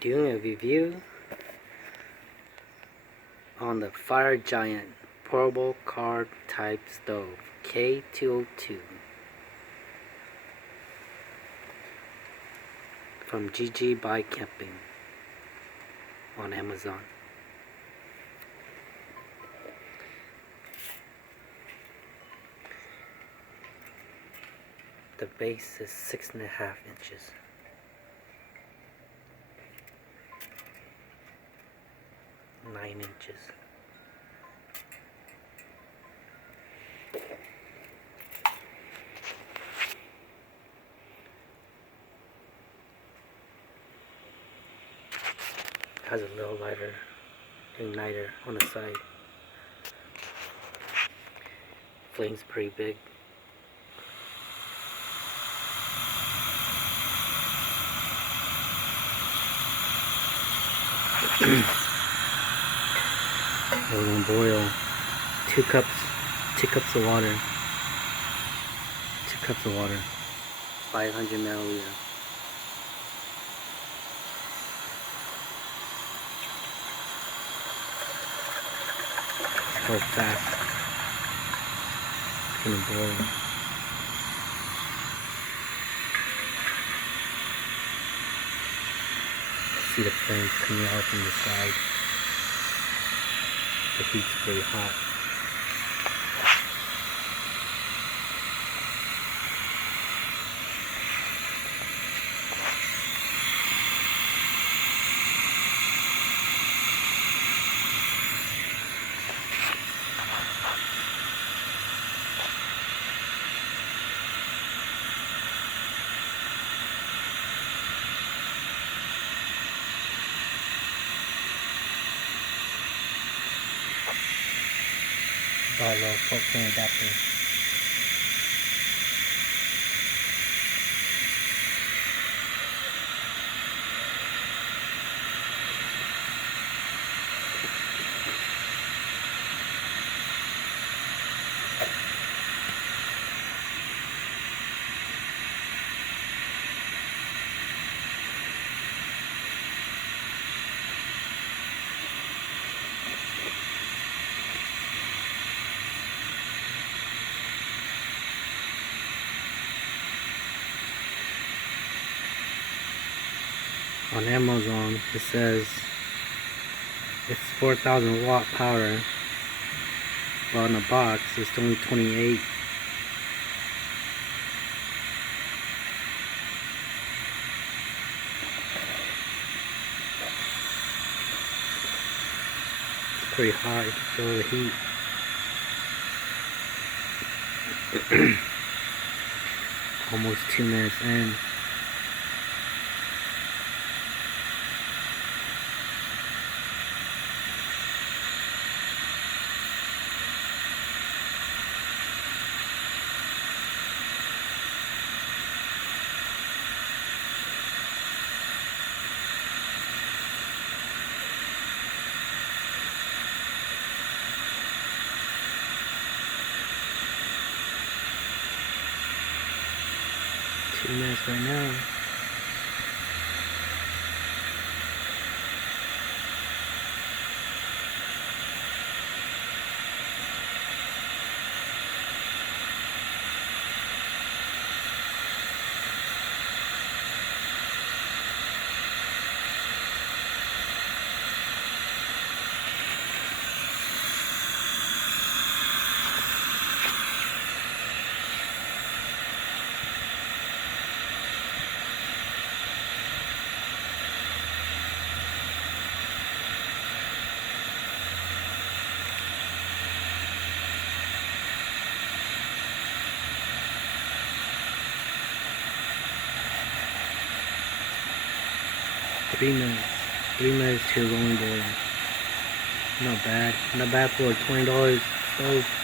Doing a review on the Fire Giant Portable Carb Type Stove K202 from GG by Camping on Amazon. The base is 6.5 inches. Nine inches. Has a little lighter igniter on the side. Flame's pretty big. We're gonna boil 2 cups of water. 2 cups of water. 500 milliliters. Go fast. It's gonna boil. See the flames coming out from the side. The heat's pretty hot. Got a little propane adapter. On Amazon it says it's 4,000 watt power, but on the box it's only 28. It's pretty hot, you can feel the heat. Almost 2 minutes in. Minutes right now. Three minutes to rolling boil. Not bad for a $20 stove.